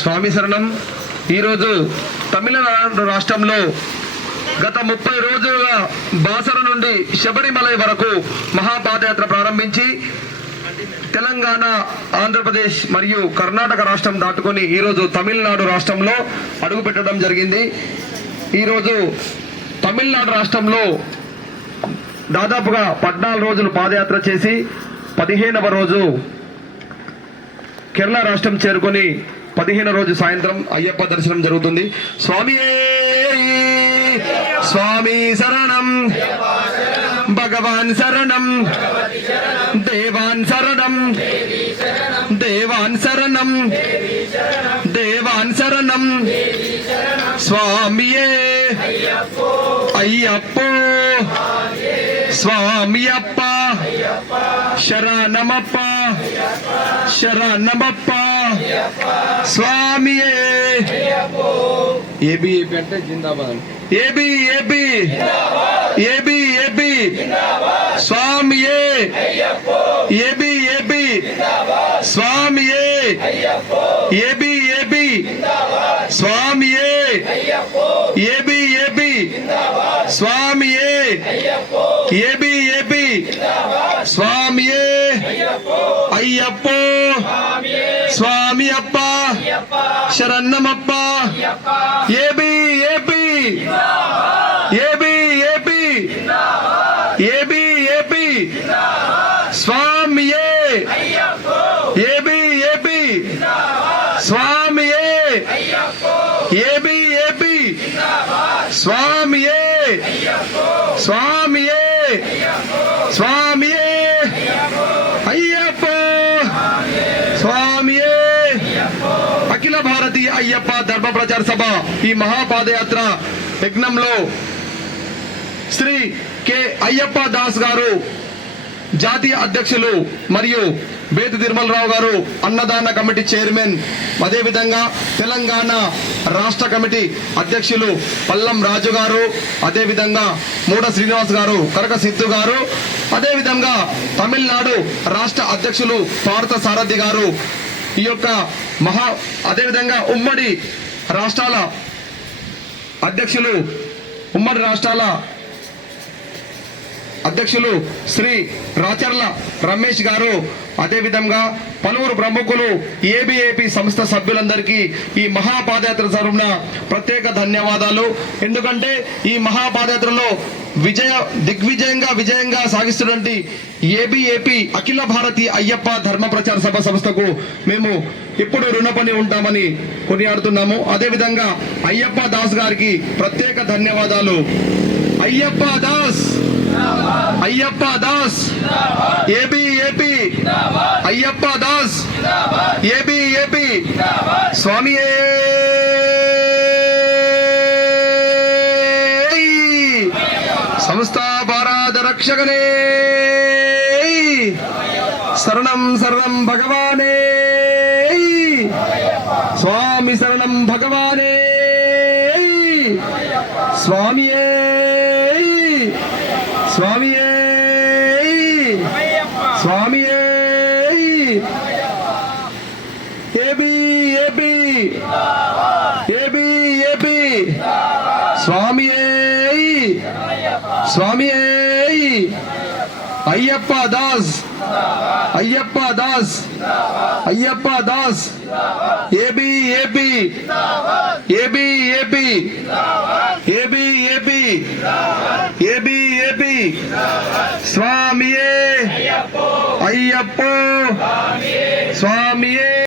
స్వామి శరణం. ఈరోజు తమిళనాడు రాష్ట్రంలో గత 30 రోజులుగా బాసర నుండి శబరిమలై వరకు మహాపాదయాత్ర ప్రారంభించి తెలంగాణ, ఆంధ్రప్రదేశ్ మరియు కర్ణాటక రాష్ట్రం దాటుకొని ఈరోజు తమిళనాడు రాష్ట్రంలో అడుగుపెట్టడం జరిగింది. ఈరోజు తమిళనాడు రాష్ట్రంలో దాదాపుగా 14 రోజులు పాదయాత్ర చేసి 15వ రోజు కేరళ రాష్ట్రం చేరుకొని 15వ రోజు సాయంత్రం అయ్యప్ప దర్శనం జరుగుతుంది. స్వామి శరణం, భగవాన్ శరణం, దేవాన్ శరణం, దేవాన్ శరణం, దేవాన్ శరణం, స్వామియే అయ్యప్పో, స్వామియప్ప శరణమప్ప, శరణమప్ప, స్వామియే. ఏబి ఏబి అంటే జిందాబాద్. ఏబి ఏబి, ఏబి ఏబి, స్వామియే. ఏబి ఏబి, స్వామియే. ఏబి ఏబి, స్వామియే. ఏబి ఏబి, స్వామియే. ఏబి ఏబి, స్వామియే. అయ్యప్పో, స్వామి అప్ప, శరణమప్ప. ఏబి ఏబి, ఏబి ఏబి, ఏబి ఏబి, స్వామియే. ఏబి ఏబి, స్వామియే. ఏబి ఏబి, స్వామియే. స్వామియే, స్వామియే. అయ్యప్ప, స్వామియే. అఖిల భారతీయ అయ్యప్ప ధర్మ ప్రచార సభ ఈ మహాపాదయాత్ర యజ్ఞంలో శ్రీ కె అయ్యప్ప దాస్ గారు జాతీయ అధ్యక్షులు మరియు బేతి తిరుమలరావు గారు అన్నదాన కమిటీ చైర్మన్, అదేవిధంగా తెలంగాణ రాష్ట్ర కమిటీ అధ్యక్షులు పల్లం రాజు గారు, అదేవిధంగా మూడ శ్రీనివాస్ గారు, కరక సిద్ధు గారు, అదేవిధంగా తమిళనాడు రాష్ట్ర అధ్యక్షులు పార్థ సారథి గారు, ఈ యొక్క అదేవిధంగా ఉమ్మడి రాష్ట్రాల అధ్యక్షులు, ఉమ్మడి రాష్ట్రాల అధ్యక్షులు శ్రీ రాచర్ల రమేష్ గారు, అదేవిధంగా పలువురు ప్రముఖులు, ఏబిఏపి సంస్థ సభ్యులందరికీ ఈ మహాపాదయాత్ర తరపున ప్రత్యేక ధన్యవాదాలు. ఎందుకంటే ఈ మహాపాదయాత్రలో విజయంగా సాగిస్తున్నటువంటి ఏబిఏపి అఖిల భారతీయ అయ్యప్ప ధర్మ ప్రచార సభ సంస్థకు మేము ఇప్పుడు రుణపడి ఉంటామని కొనియాడుతున్నాము. అదేవిధంగా అయ్యప్ప దాస్ గారికి ప్రత్యేక ధన్యవాదాలు. అయ్యప్ప దాస్, అయ్యప్ప దాస్, ఏబి ఏపి, అయ్యప్ప దాస్, ఏబి ఏపి, స్వామియే. సంస్థాపారాధ రక్షకనే, శరణం శరణం భగవానే, స్వామి శరణం భగవానే, స్వామియే, స్వామియే, స్వామియే. ఏబి ఏబి, ఏబి ఏబి, స్వామియే, స్వామియే. అయ్యప్ప దాస్, అయ్యప్ప దాస్, అయ్యప్ప దాస్, ఏబి ఏబి, ఏబి ఏబి, ఏబి ఏబి, ఏబి ఏబి, స్వామియే. అయ్యప్ప, స్వామియే.